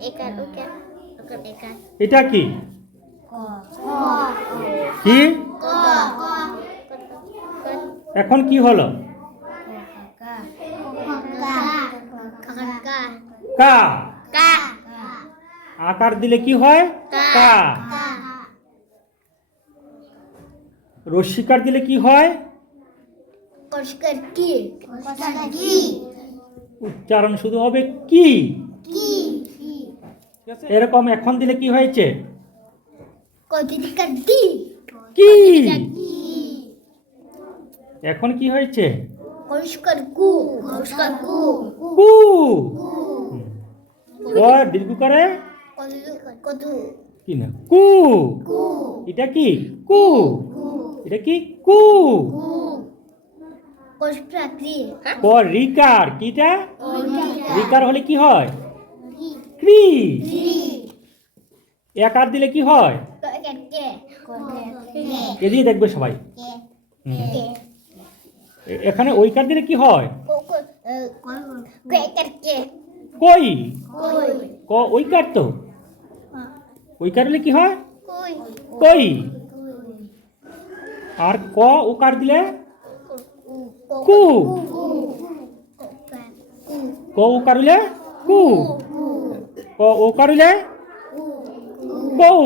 একার ওকার ওকার একার এটা কি ক কি ক এখন কি হলো কা কা কা কা কা আকার দিলে কি হয় কা কা রস্বীকার দিলে কি হয় কষ্কার কি কি উচ্চারণ শুধু হবে কি কি এরকম এখন দিলে কি হয়েছে কদিকার দি কি কি এখন কি হয়েছে কষ্কার কু কষ্কার কু কু ও দীর্ঘকারে কত কি না কু কু এটা কি কু এটা কি কু কষ্কার কি ক রিকার কিটা রিকার হলে কি হয় ক্রি একার দিলে কি হয় এদিকে দেখবে সবাই এখানে ওইকার দিলে কি হয় কই ক ওইকার তো ওইকার হলে কি হয় কই আর ক ওকার দিলে কু ক ওকার হলে কু ক ওকার হলে কৌ